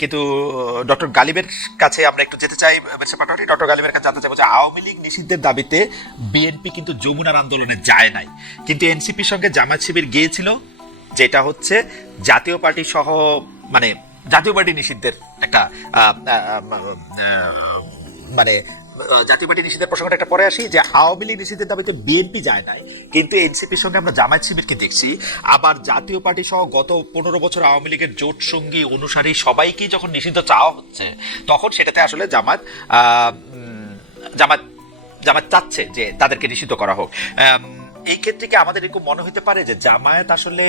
কিন্তু ডক্টর গালিবের কাছে আমরা একটু যেতে চাই। পাটোয়ারি, ডক্টর গালিবের কাছে জানতে চাইবো যে আওয়ামী লীগ নিষিদ্ধের দাবিতে বিএনপি কিন্তু যমুনার আন্দোলনে যায় নাই, কিন্তু এনসিপির সঙ্গে জামায়াত শিবির গিয়েছিল, যেটা হচ্ছে জাতীয় পার্টি সহ, মানে জাতীয় পার্টি নিষিদ্ধের একটা মানে জাতীয় পার্টি নিষিদ্ধের প্রসঙ্গটা একটা পরে আসি, যে আওয়ামী লীগ নিষিদ্ধের দাবিতে বিএনপি যায় নাই, কিন্তু এনসিপির সঙ্গে আমরা জামায়াত শিবিরকে দেখছি। আবার জাতীয় পার্টি সহ গত 15 বছর আওয়ামী লীগের জোট সঙ্গী অনুসারী সবাইকে যখন নিষিদ্ধ চাওয়া হচ্ছে, তখন সেটাতে আসলে জামাত জামাত জামাত চাচ্ছে যে তাদেরকে নিষিদ্ধ করা হোক। এই ক্ষেত্রে কি আমাদের এরকম মনে হতে পারে যে জামায়াত আসলে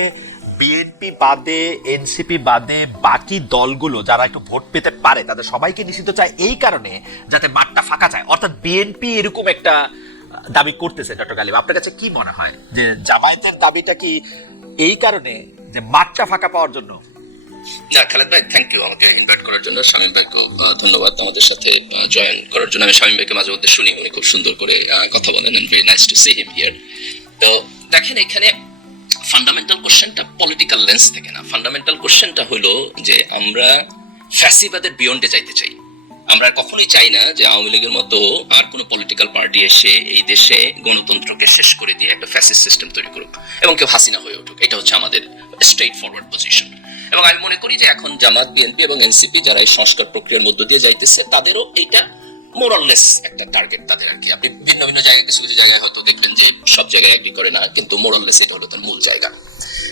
বিএনপি বাদে, এনসিপি বাদে বাকি দলগুলো যারা একটু ভোট পেতে পারে তাদের সবাইকে নিষিদ্ধ চায় এই কারণে যাতে মাঠটা ফাঁকা যায়, অর্থাৎ বিএনপি এরকম একটা দাবি করতেছে? ডক্টর গালিব, আপনার কাছে কি মনে হয় যে জামায়াতের দাবিটা কি এই কারণে যে মাঠটা ফাঁকা পাওয়ার জন্য? না, খালেদ ভাই, থ্যাংক ইউ আমাকে ইনভাইট করার জন্য। শামীম ভাইকে ধন্যবাদ আমাদের সাথে জয়েন করার জন্য। আমি শামীম ভাইকে মাঝে মধ্যে শুনি, উনি খুব সুন্দর করে কথা বলেন, and very nice to see him here. তো দেখেন, এখানে ফান্ডামেন্টাল কোশ্চেনটা পলিটিক্যাল লেন্স থেকে না, ফান্ডামেন্টাল কোশ্চেনটা হলো যে আমরা ফ্যাসিবাদের বিয়ন্ডে যাইতে চাই। আমরা কখনোই চাই না যে আওয়ামী লীগের মতো আর কোনো পলিটিক্যাল পার্টি এসে এই দেশে গণতন্ত্রকে শেষ করে দিয়ে একটা ফ্যাসিস্ট সিস্টেম তৈরি করুক এবং কেউ হাসিনা হয়ে উঠুক। এটা হচ্ছে আমাদের স্ট্রেইট ফরওয়ার্ড পজিশন। এবং আমি মনে করি যে এখন জামাত, বিএনপি এবং এনসিপি যারা এই সংস্কার প্রক্রিয়ার মধ্য দিয়ে যাইতেছে, তাদেরও এইটা মোরাললেস একটা টার্গেট তাদের আর কি। আপনি ভিন্ন ভিন্ন জায়গায়, কিছু কিছু জায়গায় হয়তো দেখবেন যে সব জায়গায় এগ্রি করে না, কিন্তু মোরাললেস এটা হলো তার মূল জায়গা।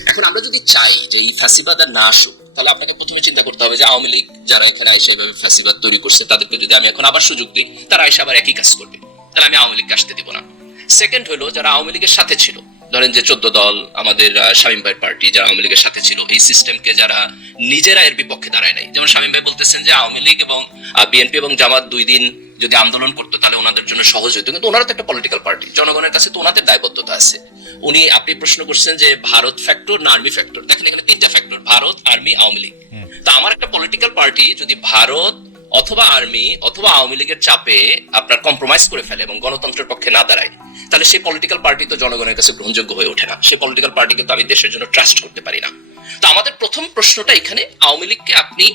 এখন আমরা যদি চাই যে এই ফ্যাসিবাদ আর না আসুক, তাহলে আপনাকে প্রথমে চিন্তা করতে হবে যে আওয়ামী লীগ যারা এখানে আইসা এভাবে ফ্যাসিবাদ তৈরি করছে, তাদেরকে যদি আমি এখন আবার সুযোগ দিই, তারা আইসা আবার একই কাজ করবে, তাহলে আমি আওয়ামী লীগকে আসতে দিব না। সেকেন্ড হলো, যারা আওয়ামী লীগের সাথে ছিল, ধরেন যে 14 দল, আমাদের শামীম ভাইয়ের পার্টি যারা আওয়ামী লীগের সাথে ছিল, এই সিস্টেমকে যারা নিজেরা এর বিপক্ষে দাঁড়ায় নাই, যেমন শামীম ভাই বলতেছেন যে আওয়ামী লীগ এবং বিএনপি এবং জামাত 2 দিন যদি আন্দোলন করতো তাহলে ওনাদের জন্য সহজ হতো, কিন্তু ওনারা তো একটা পলিটিক্যাল পার্টি, জনগণের কাছে তো ওনাদের দায়বদ্ধতা আছে। আপনি প্রশ্ন করছেন যে ভারত ফ্যাক্টর না আর্মি ফ্যাক্টর, দেখেন এখানে 3টা ফ্যাক্টর, ভারত, আর্মি, আওয়ামী লীগ। তো আমার একটা পলিটিক্যাল পার্টি যদি ভারত অথবা আর্মি অথবা আওয়ামী লীগের চাপে আপনার কম্প্রোমাইজ করে ফেলে এবং গণতন্ত্রের পক্ষে না দাঁড়ায়, তাহলে সেই পলিটিক্যাল পার্টি তো জনগণের কাছে গ্রহণযোগ্য হয়ে ওঠে না। সেই পলিটিক্যাল পার্টিকে তো আমি দেশের জন্য ট্রাস্ট করতে পারি না। তো আমাদের প্রথম প্রশ্নটা এখানে, আওয়ামী লীগকে আপনি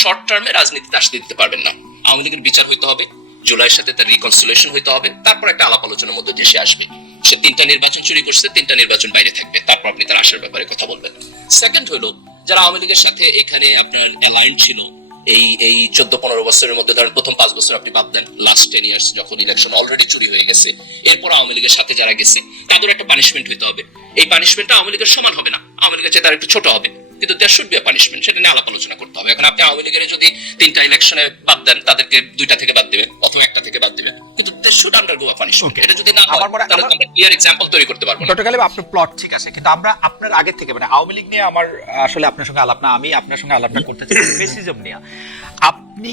শর্ট টার্মে রাজনীতিতে আসতে দিতে পারবেন না। আওয়ামী লীগের বিচার হইতে হবে, জুলাইয়ের সাথে তার রিকনসিলিয়েশন হইতে হবে, তারপর একটা আলাপ আলোচনার মধ্যে দেশে আসবে। সে 3টা নির্বাচন চুরি করছে, 3টা নির্বাচন বাইরে থাকবে, তারপর আপনি তার আসার ব্যাপারে কথা বলবেন। সেকেন্ড হলো, যারা আওয়ামী লীগের সাথে এখানে আপনার অ্যালাইন্ড ছিল এই 14-15 বছরের মধ্যে, ধরেন প্রথম 5 বছর আপনি বাদ দেন, লাস্ট 10 ইয়ার্স যখন ইলেকশন অলরেডি চুরি হয়ে গেছে, এরপর আওয়ামী লীগের সাথে যারা গেছে তাদের একটা পানিশমেন্ট হইতে হবে। এই পানিশমেন্টটা আওয়ামী লীগের সমান হবে না, আওয়ামী লীগের চেয়ে তার একটু ছোট হবে, কিন্তু there should be a punishment, সেটা নিয়ে আলাপ আলোচনা করতে হবে। এখন আপনি আওয়ামী লীগের যদি 3টা ইলেকশনে বাদ দেন, তাদেরকে 2টা থেকে বাদ দিবেন অথবা 1টা থেকে বাদ দিবেন, কিন্তু they should undergo a punishment. এটা যদি না হয় তাহলে আমরা ক্লিয়ার এক্সাম্পল তৈরি করতে পারবো না। ডক্টর গালিব, আপনার প্লট ঠিক আছে, কিন্তু আমরা আপনার আগে থেকে, মানে আওয়ামী লীগ নিয়ে আমার আসলে আপনার সঙ্গে আলাপ না, আমি আপনার সঙ্গে আলাপটা করতে চাই ফেসিজম নিয়ে। আপনি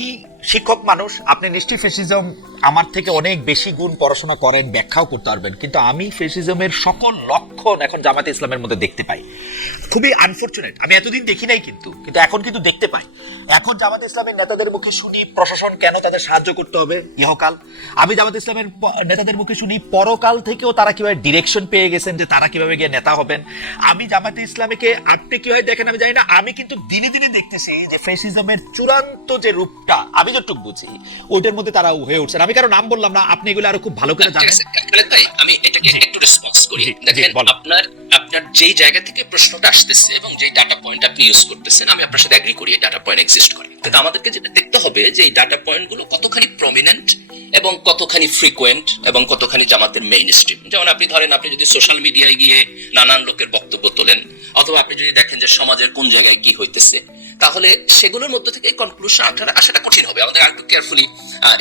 শিক্ষক মানুষ, আপনি নিশ্চয়ই ফেসিজম আমার থেকে অনেক বেশি গুণ পড়াশোনা করেন, ব্যাখ্যাও করতে পারবেন, কিন্তু আমি ফেসিজমের সকল লক্ষণ এখন জামাতে ইসলামের মধ্যে দেখতে পাই। খুবই আনফরচুনেট, আমি এতদিন দেখি নাই, কিন্তু এখন কিন্তু দেখতে পাই। এখন জামাতে ইসলামের নেতাদের মুখে শুনি প্রশাসন কেন তাদের সাহায্য করতে হবে ইহকাল। আমি জামাতে ইসলামের নেতাদের মুখে শুনি পরকাল থেকেও তারা কিভাবে ডিরেকশন পেয়ে গেছেন যে তারা কিভাবে গিয়ে নেতা হবেন। আমি জামাতে ইসলামীকে আপনি কিভাবে দেখেন আমি জানি না, আমি কিন্তু দিনে দিনে দেখতেছি যে ফেসিজমের চূড়ান্ত যে রূপটা আমি যতটুকু বুঝি ওইটার মধ্যে তারা হয়ে উঠছেন। আমি কারো নাম বললাম না, আপনি এগুলো আরো খুব ভালো করে জানেন। তাই আমি এটাকে একটু রেসপন্স করি। দেখেন, আপনার যেই জায়গা থেকে প্রশ্নটা আসতেছে এবং যেই ডাটা পয়েন্ট আপনি ইউজ করতেছেন, আমি আপনার সাথে এগ্রি করি, এই ডাটা পয়েন্ট এক্সিস্ট করে, কিন্তু আমাদেরকে যেটা দেখতে হবে যে এই ডাটা পয়েন্ট গুলো কতখানি প্রমিনেন্ট এবং কতখানি ফ্রিকোয়েন্ট এবং কতখানি জামাতের মেইন স্ট্রিম। যেমন আপনি ধরেন, আপনি যদি সোশ্যাল মিডিয়ায় গিয়ে নানান লোকের বক্তব্য তোলেন, অথবা আপনি যদি দেখেন যে সমাজের কোন জায়গায় কি হইতেছে, তাহলে সেগুলোর মধ্যে থেকে কনক্লুশন আসাটা কঠিন হবে। আমাদের আরেকটু কেয়ারফুলি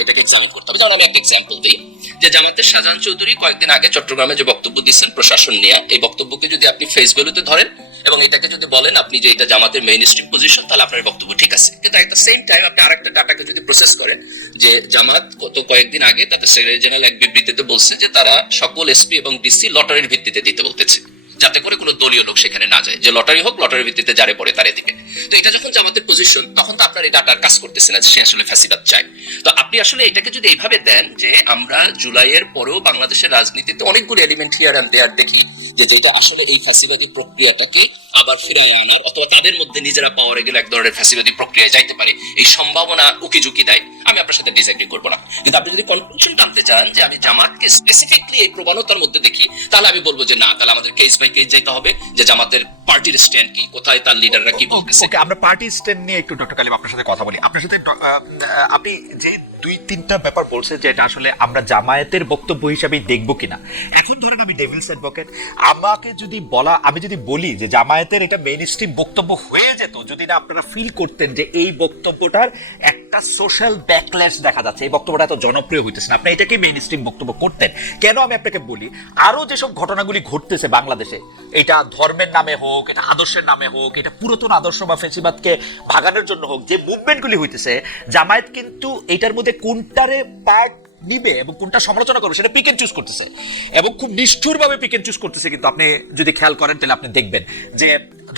এটাকে এক্সামিন করতে হবে। যেমন আমি একটা এক্সাম্পল দিই, যে জামাতের শাহজাহান চৌধুরী কয়েকদিন আগে চট্টগ্রামে যে বক্তব্য দিচ্ছেন প্রশাসন নিয়ে, এই বক্তব্যকে যদি আপনি ফেস ভ্যালুতে ধরেন এবং এটাকে যদি বলেন আপনি যে এটা জামাতের মেইন স্ট্রিম পজিশন, তাহলে আপনার বক্তব্য ঠিক আছে। কিন্তু এট দ্য সেম টাইম আপনি আরেকটা ডাটাকে যদি প্রসেস করেন, যে জামাত গত কয়েকদিন আগে তাদের সেক্রেটারি জেনারেল এক বিবৃতিতে বলছে যে তারা সকল এসপি এবং ডিসি লটারির ভিত্তিতে দিতে বলতেছে, যাতে করে কোনো দলীয় লোক সেখানে না যায়, যে লটারি হোক, লটারির ভিত্তিতে যারে পড়ে তারে দিবে। তো এটা যখন জামাতের পজিশন, তখন তো আপনার এই ডাটার কাজ করতেছে না যে সে আসলে ফ্যাসিবাদ চায়। তো আপনি আসলে এটাকে যদি এইভাবে দেন যে আমরা জুলাইয়ের পরেও বাংলাদেশের রাজনীতিতে অনেকগুলো এলিমেন্ট হিয়ার এন্ড দেয়ার দেখি, যে যেটা আসলে এই ফ্যাসিবাদী প্রক্রিয়াটাকে আবার ফিরায় আনার অথবা তাদের মধ্যে নিজেরা পাওয়ারে গেলে এক ধরনের ফ্যাসিলিটি প্রক্রিয়ায় যাইতে পারে, এই সম্ভাবনা উকি ঝুঁকি দেয়। আমি আপনার সাথে ডিসএগ্রি করবো না, কিন্তু আপনি যদি কনক্লুশন টানতে চান যে আমি জামাতকে স্পেসিফিকলি এই প্রবণতার মধ্যে দেখি, তাহলে আমি বলবো যে না, তাহলে আমাদের কেস বাই কেস যাইতে হবে যে জামাতের পার্টির স্ট্যান্ড কি, কোথায় তার লিডাররা কি বলতেছে। ওকে, আমরা পার্টি স্ট্যান্ড নিয়ে একটু ডক্টর কালিম আপনার সাথে কথা বলি। আপনার সাথে আপনি যে 2-3টা ব্যাপার বলছেন যে এটা আসলে আমরা জামায়াতের বক্তব্য হিসাবেই দেখবো কিনা। এখন ধরেন আমি ডেভিলস অ্যাডভোকেট, আমাকে যদি আমি যদি বলি যে জামায়াতের এটা মেইন স্ট্রিম বক্তব্য হয়ে যেত যদি না আপনারা ফিল করতেন যে এই বক্তব্যটার একটা সোশ্যাল ব্যাকল্যাশ দেখা যাচ্ছে, এই বক্তব্যটা এত জনপ্রিয় হইতেছে না, আপনি এটাকে মেইন স্ট্রিম বক্তব্য করতেন কেন? আমি আপনাকে বলি, আরো যেসব ঘটনাগুলি ঘটতেছে বাংলাদেশে, এটা ধর্মের নামে হোক, এটা আদর্শের নামে হোক, এটা পুরাতন আদর্শ বা ফেসিবাদকে ভাগানোর জন্য হোক, যে মুভমেন্টগুলি হইতেছে, জামায়াত কিন্তু এটার মধ্যে কোনটারে পার্ট নিবে এবং কোনটা সমালোচনা করবে সেটা পিক এন্ড চুজ করতেছে, এবং খুব নিষ্ঠুরভাবে পিক এন্ড চুজ করতেছে। কিন্তু আপনি যদি খেয়াল করেন তাহলে আপনি দেখবেন যে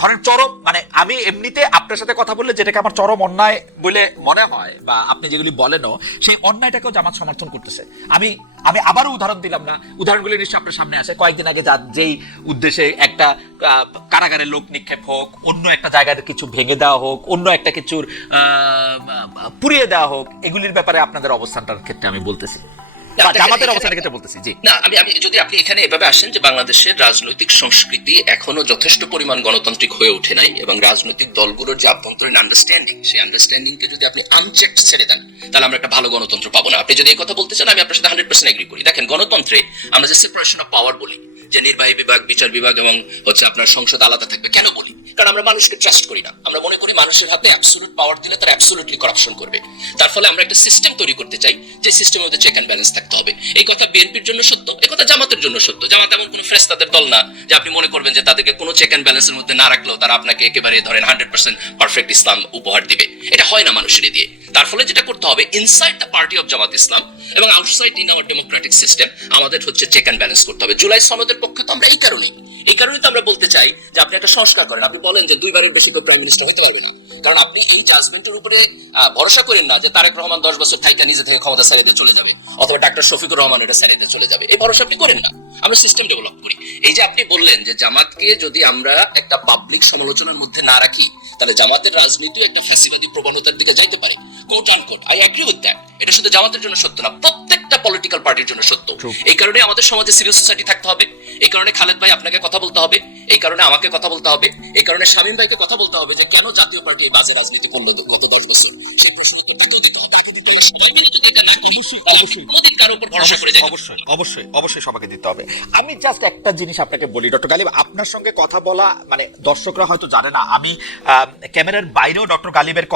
ধরেন চরম, মানে আমি এমনিতে আপনার সাথে কথা বললে যেটাকে আমার চরম অন্যায় বলে মনে হয় বা আপনি যেগুলি বলেনও, সেই অন্যায়টাকেও জামাত সমর্থন করতেছে। আমি আবারও উদাহরণ দিলাম না, উদাহরণগুলি নিশ্চয়ই আপনার সামনে আছে। কয়েকদিন আগে যেই উদ্দেশ্যে একটা কারাগারে লোক নিক্ষেপ হোক, অন্য একটা জায়গায় কিছু ভেঙে দেওয়া হোক, অন্য একটা কিছুর পুড়িয়ে দেওয়া হোক, এগুলির ব্যাপারে আপনাদের অবস্থানটার ক্ষেত্রে আমি বলতেছি, জামাতের অবস্থানের ক্ষেত্রে বলতেছি। জি না, আমি যদি আপনি এখানে এভাবে আসেন যে বাংলাদেশের রাজনৈতিক সংস্কৃতি এখনো যথেষ্ট পরিমাণ গণতান্ত্রিক হয়ে ওঠে নাই, এবং রাজনৈতিক দলগুলোর যে আভ্যন্তরীণ আন্ডারস্ট্যান্ডিং, সেই আন্ডারস্ট্যান্ডিংকে যদি আপনি আনচেকড ছেড়ে দেন, তাহলে আমরা একটা ভালো গণতন্ত্র পাবো না। আপনি যদি এই কথা বলতে চান, আমি আপনার সাথে 100% এগ্রি করি। দেখেন, গণতন্ত্রে আমরা যে সেপারেশন অফ পাওয়ার বলি, যে নির্বাহী বিভাগ, বিচার বিভাগ এবং আপনার সংসদ আলাদা থাকবে, কেন বলি? কারণ আমরা মানুষকে ট্রাস্ট করি না। আমরা মনে করি মানুষের হাতে অ্যাবসলিউট পাওয়ার দিলে তারা অ্যাবসলিউটলি করাপশন করবে। তার ফলে আমরা একটা সিস্টেম তৈরি করতে চাই, যে সিস্টেমের মধ্যে চেক অ্যান্ড ব্যালেন্স থাকতে হবে। এই কথা বিএনপির জন্য সত্য, এই কথা জামাতের জন্য সত্য। জামাত এমন কোনো ফেরেশতাদের দল না যে আপনি মনে করবেন যে তাদেরকে কোনো চেক অ্যান্ড ব্যালেন্সের মধ্যে না রাখলেও তারা আপনাকে একেবারে ধরেন 100% পারফেক্ট ইসলাম উপহার দিবে। এটা হয় না মানুষের দিয়ে। তার ফলে যেটা করতে হবে, ইনসাইড দ্য পার্টি অফ জামাত ইসলাম এবং outside in our Democratic system, আমাদের চেক অ্যান্ড ব্যালেন্স করতে হবে। জুলাই সনদের পক্ষে তো আমরা এই কারণেই তো আমরা বলতে চাই যে আপনি একটা সংস্কার করেন। আপনি বলেন যে 2বারের বেশি কেউ প্রাইম মিনিস্টার হতে পারবে না, কারণ আপনি এই জাজমেন্টের উপরে ভরসা করেন না যে তারেক রহমান 10 বছর থাইকা নিজে থেকে ক্ষমতা ছেড়ে দিয়ে চলে যাবে, অথবা ডাক্তার শফিকুর রহমান এটা ছেড়ে দিয়ে চলে যাবে। এই ভরসা আপনি করেন না। আমরা সিস্টেম ডেভেলপ করি। এই যে আপনি বললেন যে জামাতকে যদি আমরা একটা পাবলিক সমালোচনার মধ্যে না রাখি, তাহলে জামাতের রাজনীতি একটা ফ্যাসিবাদী প্রবণতার দিকে যাইতে পারে। Quote unquote, I agree with that. এটা শুধু জামাতের জন্য সত্য না, প্রত্যেকটা পলিটিক্যাল পার্টির জন্য সত্য। এই কারণে আমাদের সমাজে সিভিল সোসাইটি থাকতে হবে। এই কারণে খালেদ ভাই আপনাকে কথা বলতে হবে, এই কারণে আমাকে কথা বলতে হবে, এই কারণে শামীম ভাইকে কথা বলতে হবে যে কেন জাতীয় পার্টি এই বাজে রাজনীতি করলো গত 10 বছর। সেই প্রশ্ন উত্তর দিতে হবে। আগে দিতে হবে। সবাই মিলে যদি এটা না করি, অবশ্যই কোনোদিন কারোর উপর ভরসা করে যাই। অবশ্যই সবাইকে দিতে হবে। আমি জাস্ট একটা জিনিস আপনাকে বলি ডক্টর গালিব, আপনার সঙ্গে কথা বলা, মানে দর্শকরা হয়তো জানে না, আমি ক্যামেরার বাইরেও ডক্টর গালিবের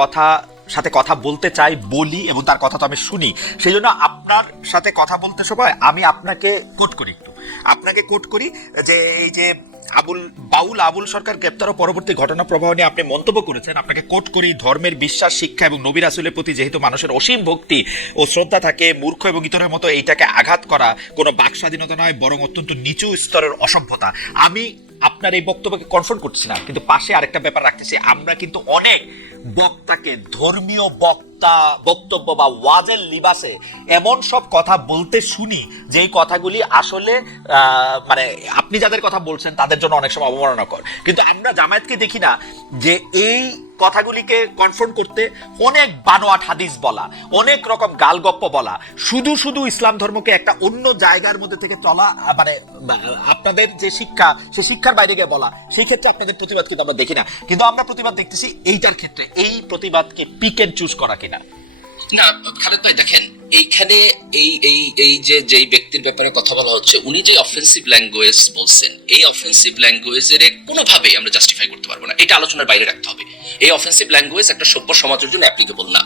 সাথে কথা বলতে চাই, বলি, এবং তার কথা তো আমি শুনি। সেই জন্য আপনার সাথে কথা বলতে সময় আমি আপনাকে কোট করি যে এই যে আবুল সরকার গ্রেপ্তার ও পরবর্তী ঘটনা প্রবাহ নিয়ে আপনি মন্তব্য করেছেন, আপনাকে কোট করি, ধর্মের বিশ্বাস, শিক্ষা এবং নবী রাসূলের প্রতি যেহেতু মানুষের অসীম ভক্তি ও শ্রদ্ধা থাকে, মূর্খ এবং ইতরের মতো এইটাকে আঘাত করা কোনো বাক স্বাধীনতা নয়, বরং অত্যন্ত নিচু স্তরের অসভ্যতা। আমি আপনার এই বক্তব্যকে কনফার্ম করছি না, কিন্তু পাশে আরেকটা ব্যাপার রাখতেছি। আমরা কিন্তু অনেক বক্তাকে ধর্মীয় বক্তব্য বা ওয়াজের লিবাসে এমন সব কথা বলতে শুনি যেই কথাগুলি আসলে মানে আপনি যাদের কথা বলছেন তাদের জন্য অনেক সময় অবমাননাকর। কিন্তু আমরা জামায়াতকে দেখি না যে এই কথাগুলিকে কনফার্ম করতে অনেক বানোয়াট হাদিস বলা, অনেক রকম গালগপ্প বলা, শুধু ইসলাম ধর্মকে একটা অন্য জায়গার মধ্যে থেকে চলা, মানে আপনাদের যে শিক্ষা, সে শিক্ষার বাইরে গিয়ে বলা, সেই ক্ষেত্রে আপনাদের প্রতিবাদ কিন্তু আমরা দেখি না। কিন্তু আমরা প্রতিবাদ দেখতেছি এইটার ক্ষেত্রে, এই প্রতিবাদকে পিক এন্ড চুজ করা কিনা। না খালেদ ভাই, দেখেন এইখানে এই যে ব্যক্তির ব্যাপারে কথা বলা হচ্ছে, উনি যে অফেন্সিভ ল্যাঙ্গুয়েজ বলছেন, এই অফেন্সিভ ল্যাঙ্গুয়েজের কোনোভাবেই আমরা জাস্টিফাই করতে পারবো না। এটা আলোচনার বাইরে রাখতে হবে। এই অফেন্সিভ ল্যাঙ্গুয়েজ একটা সভ্য সমাজের জন্য অ্যাপ্লিকেবল না।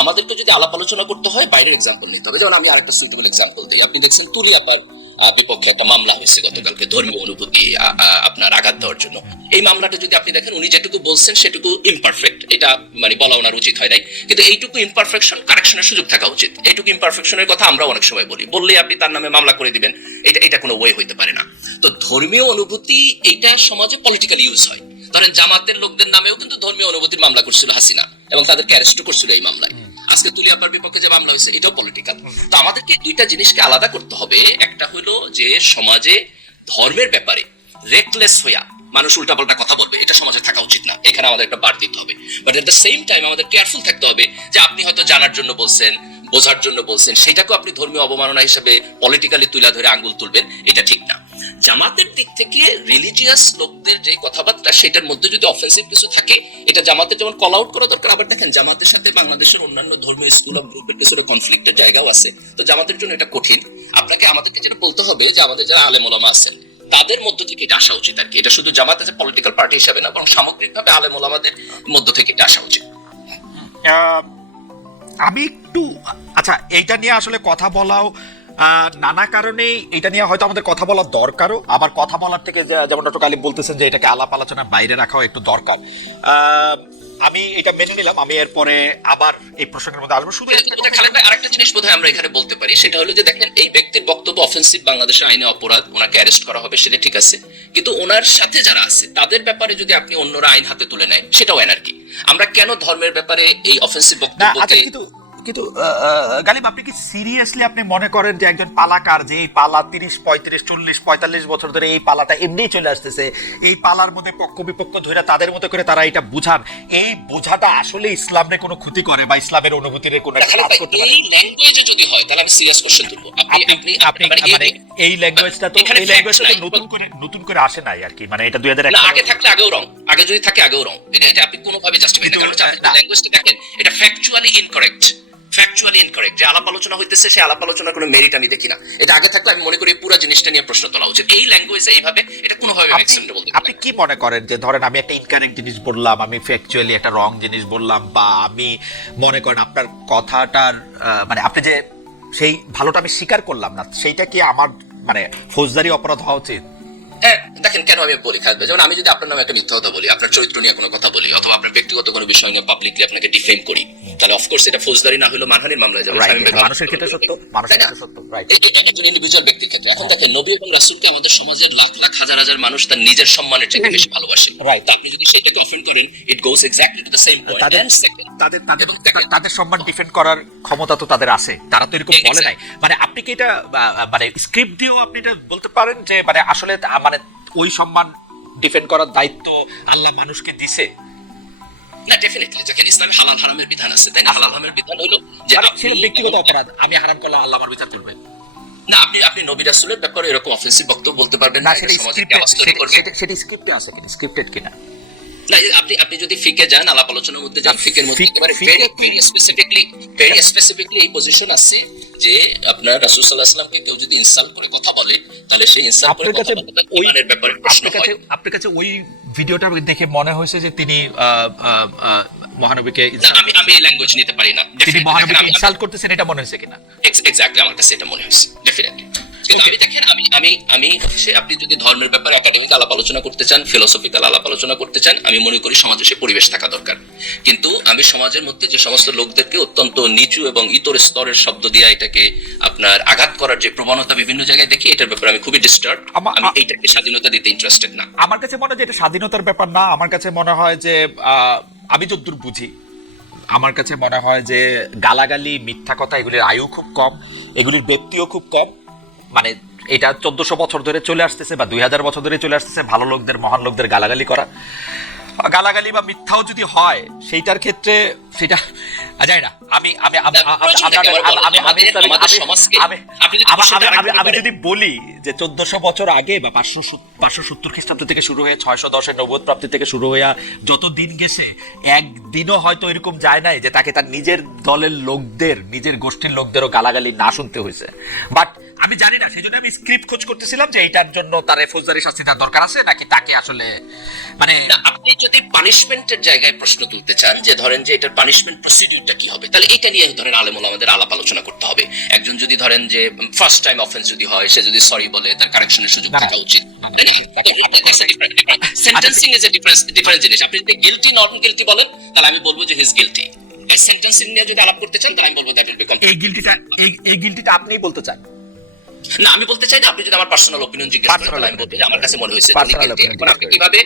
আমাদেরকে যদি আলাপ আলোচনা করতে হয়, বাইরের এক্সাম্পল নিতে হবে। যেমন আমি আরেকটা সুইটেবল এক্সাম্পল দিই। আপনি দেখছেন তুলি আপার বিপক্ষে একটা মামলা হয়েছে গতকালকে, ধর্মীয় অনুভূতি আপনার আঘাত দেওয়ার জন্য। এই মামলাটা যদি আপনি দেখেন, উনি যেটুকু বলছেন সেটুকু ইমপারফেক্ট, এটা মানে বলা ওনার উচিত হয় নাই। কিন্তু এইটুকু ইমপারফেকশন কারেকশনের সুযোগ থাকা উচিত। এইটুকু ইমপারফেকশনের কথা আমরা অনেক সময় বললে আপনি তার নামে মামলা করে দিবেন, এটা কোনো ওয়ে হইতে পারে না। তো ধর্মীয় অনুভূতি এইটা সমাজে পলিটিক্যাল ইউজ হয়। ধরেন জামাতের লোকদের নামেও কিন্তু ধর্মীয় অনুভূতির মামলা করছিল হাসিনা, এবং তাদেরকে অ্যারেস্টও করছিল এই মামলায়। আজকে তুলিয়াপার বিপক্ষে যে মামলা হয়েছে, এটাও পলিটিক্যাল। তো আমাদেরকে দুইটা জিনিসকে আলাদা করতে হবে। একটা হলো যে সমাজে ধর্মের ব্যাপারে রেকলেস হইয়া, মানুষ উল্টাপাল্টা কথা বলবে, এটা সমাজে থাকা উচিত না। এখানে আমাদের একটা বার দিতে হবে, but at the same time আমাদের কেয়ারফুল থাকতে হবে যে আপনি হয়তো জানার জন্য বলছেন, বোঝার জন্য বলছেন, সেটাকেও আপনি ধর্মীয় অবমাননা হিসেবে পলিটিক্যালি তুলে ধরে আঙ্গুল তুলবেন, এটা ঠিক না। জামাতের দিক থেকে রিলিজিয়াস লোকদের যে কথাবার্তা, সেটার মধ্যে যদি অফেন্সিভ কিছু থাকে, এটা জামাতের যেমন কল আউট করা দরকার। আবার দেখেন, জামাতের সাথে বাংলাদেশের অন্যান্য ধর্মীয় স্কুল অফ গ্রুপের কিছুটা কনফ্লিক্টের জায়গাও আছে, তো জামাতের জন্য এটা কঠিন। আপনাকে আমাদেরকে যেটা বলতে হবে যে আমাদের যারা আলেম ওলামা আছেন তাদের মধ্য থেকে এটা আসা উচিত আর কি। এটা শুধু জামাত as a পলিটিক্যাল পার্টি হিসাবে না, বরং সামগ্রিকভাবে আলেম ওলামাদের মধ্য থেকে এটা আসা উচিত। আমি একটু আচ্ছা, এইটা নিয়ে আসলে কথা বলাও নানা কারণে, এটা নিয়ে হয়তো আমাদের কথা বলার দরকারও, আবার কথা বলার থেকে যেমন ডক্টর কালিম বলতেছেন যে এটাকে আলাপ আলোচনার বাইরে রাখাও একটু দরকার। আমি এটা মেনে নিলাম, আমি এরপরে আবার এই প্রসঙ্গের মধ্যে আসবো। শুধু খালেদ ভাই, আরেকটা জিনিস বোধহয় আমরা এখানে বলতে পারি, সেটা হলো যে দেখেন, এই ব্যক্তির বক্তব্য অফেন্সিভ, বাংলাদেশের আইনে অপরাধ, ওনাকে অ্যারেস্ট করা হবে, সেটা ঠিক আছে, কিন্তু ওনার সাথে যারা আছে তাদের ব্যাপারে যদি আপনি অন্যরা আইন হাতে তুলে নেয়, সেটাও এনার্কি। আমরা কেন ধর্মের ব্যাপারে এই অফেন্সিভ বক্তব্যকে কিন্তু গালিব, আপনি কি সিরিয়াসলি আপনি মনে করেন যে একজন পালাকার, যে এই পালা 30, 35, 40, 45 বছর ধরে এই পালাটা এমনিই চলে আসতেছে, এই পালার মধ্যে পক্ষ বিপক্ষ ধরে তাদের মতো করে তারা এটা বুঝান, এই বোঝাটা আসলে ইসলামের কোনো ক্ষতি করে বা ইসলামের অনুভূতির কোনো একটা কাজ করতে পারে? এই ল্যাঙ্গুয়েজে যদি হয় তাহলে আমি সিরিয়াস কোশ্চেন তুলবো। আপনি মানে এই ল্যাঙ্গুয়েজটা তো নতুন করে আসে নাই আর কি, মানে এটা 2001 না, আগে থাকলে আগেও রং, আগে যদি থাকে আগেও রং, এটা আপনি কোনোভাবে জাস্টিফাই করতে পারবেন না। ল্যাঙ্গুয়েজটা দেখেন, এটা ফ্যাকচুয়ালি ইনকারেক্ট, যে আলাপ আলোচনা হইতেছে, সেই আলাপ আলোচনার কোনো মেরিট আমি দেখি না। এটা আগে থাকলে আমি মনে করি পুরো জিনিসটা নিয়ে প্রশ্ন তোলা উচিত। এই ল্যাঙ্গুয়েজে এইভাবে এটা কোনোভাবে অ্যাকসেপ্টেবল বলতে আপনি কি মনে করেন যে ধরেন আমি একটা ইনকারেক্ট জিনিস বললাম, আমি ফ্যাকচুয়ালি একটা রং জিনিস বললাম, বা আমি মনে করেন আপনার কথাটার মানে আপনি যে সেই ভালোটা আমি স্বীকার করলাম না, সেইটা কি আমার মানে ফৌজদারি অপরাধ হওয়া উচিত? হ্যাঁ, দেখেন কেন আমি বলি খালেদ ভাই, যেমন আমি যদি আপনার নামে একটা মিথ্যা কথা বলি, আপনার চরিত্র নিয়ে কোনো কথা বলি, অথবা আপনার ব্যক্তিগত কোনো বিষয় নিয়ে পাবলিকলি আপনাকে ডিফেম করি, তাহলে অফকোর্স এটা ফৌজদারি না হলেও মানহানির মামলা যাবে। মানুষের ক্ষেত্রে সত্য, মানুষের ক্ষেত্রে সত্য, রাইট, একজন ইন্ডিভিজুয়াল ব্যক্তির ক্ষেত্রে। এখন দেখেন, নবী এবং রাসূলকে আমাদের সমাজের লাখ লাখ হাজার হাজার মানুষ তার নিজের সম্মানের থেকে বেশি ভালোবাসে, রাইট। আপনি যদি সেটাকে অফেন্ড করেন, it goes exactly to the same point. তাদের সম্মান ডিফেন্ড করার ক্ষমতা তো তাদের আছে, তারা তো এরকম বলে নাই। মানে আপনি কি এটা মানে স্ক্রিপ্ট দিয়েও আপনি এটা বলতে পারেন যে মানে আসলে মানে ওই সম্মান ডিফেন্ড করার দায়িত্ব আল্লাহ মানুষকে দিছে? না, ডেফিনেটলি দেখেন, ইসলাম হালাল হারামের বিধান আছে, তাই না? হালাল হারামের বিধান হলো যে সেটা ব্যক্তিগত অপরাধ, আমি হারাম করলে আল্লাহ আমার বিচার করবে না। আপনি নবী রাসূলের ব্যাপারে এরকম অফেন্সিভ বক্তব্য বলতে পারবেন না, না, সেটা স্ক্রিপ্টে আছে কিনা, স্ক্রিপ্টেড কিনা? না, আপনি যদি ফিকে যান, আলাপ আলোচনার মধ্যে যান, ফিকের মধ্যে একেবারে ভেরি স্পেসিফিকলি এই পজিশন আছে যে আপনার রাসূল সাল্লাল্লাহু আলাইহি ওয়াসাল্লামকে কেউ যদি ইনসাল্ট করে কথা বলে, তাহলে সেই ইনসাল্ট করে কথা বলতে ঈমানের ব্যাপারে প্রশ্ন হয়। আপনার কাছে ওই ভিডিওটা দেখে মনে হয়েছে যে তিনি মহানবীকে আমি এই ল্যাঙ্গুয়েজ নিতে পারি না, তিনি মহানবীকে ইনসাল্ট করতেছেন, এটা মনে হয়েছে কিনা? এক্স্যাক্টলি আমার কাছে এটা মনে হয়েছে, ডেফিনেটলি। কিন্তু আমি দেখেন, আমি হচ্ছে, আপনি যদি ধর্মের ব্যাপারে একাডেমিক আলাপ আলোচনা করতে চান, ফিলোসফিক্যাল আলাপ আলোচনা করতে চান, আমি মনে করি সমাজে সে পরিবেশ থাকা দরকার। কিন্তু আমি সমাজের মধ্যে যে সমস্ত লোকদেরকে অত্যন্ত নিচু এবং ইতর স্তরের শব্দ দিয়ে এটাকে আপনার আঘাত করার যে প্রবণতা বিভিন্ন জায়গায় দেখি, এটার ব্যাপারে আমি খুবই ডিস্টার্ব। আমি এইটাকে স্বাধীনতা দিতে ইন্টারেস্টেড না। আমার কাছে মনে হয় যে এটা স্বাধীনতার ব্যাপার না। আমার কাছে মনে হয় যে আমি যতদূর বুঝি, আমার কাছে মনে হয় যে গালাগালি, মিথ্যা কথা, এগুলির আয়ু খুব কম, এগুলির ব্যক্তিও খুব কম। মানে এটা 1400 বছর ধরে চলে আসতেছে বা 2000 বছর ধরে চলে আসতেছে, ভালো লোকদের, মহান লোকদের গালাগালি করা। গালাগালি বা মিথ্যাও যদি হয়, সেইটার ক্ষেত্রে সেটা যায় না। আমি যদি বলি যে 1400 বছর আগে বা 570 খ্রিস্টাব্দ থেকে শুরু হয়ে 610 নবুয়ত প্রাপ্তি থেকে শুরু হয়ে যত দিন গেছে, একদিনও হয়তো এরকম যায় নাই যে তাকে তার নিজের দলের লোকদের, নিজের গোষ্ঠীর লোকদেরও গালাগালি না শুনতে হয়েছে। বাট আমি জানি না, সেই জন্য আমি স্ক্রিপ্ট খোঁজ করতেছিলাম যে এটার জন্য তার ফৌজদারি শাস্তি দেওয়ার দরকার আছে নাকি তাকে আসলে মানে। আপনি যদি পানিশমেন্টের জায়গায় প্রশ্ন তুলতে চান যে ধরেন যে এটার পানিশমেন্ট প্রসিডিউরটা কি হবে, তাহলে এটা নিয়ে ধরেন আলেম ওলামাদের আলাপ আলোচনা করতে হবে। একজন যদি ধরেন যে ফার্স্ট টাইম অফেন্স যদি হয়, সে যদি সরি বলে, তার কারেকশনের সুযোগ থাকা উচিত। সেন্টেন্সিং ইজ এ ডিফারেন্ট জিনিস। আপনি যদি গিলটি নট গিলটি বলেন, তাহলে আমি বলবো যে হি ইজ গিলটি। এই সেন্টেন্সিং নিয়ে যদি আলাপ করতে চান, তাহলে আমি বলবো দ্যাট উইল বিকাম। এই গিলটিটা আপনিই বলতে চান? না, আমি বলতে চাই না। আপনি যদি আমার পার্সোনাল ওপিনিয়ন জিজ্ঞেস করেন, তাহলে আমি বলবো যে আমার কাছে মনে হয়েছে। আপনি কিভাবে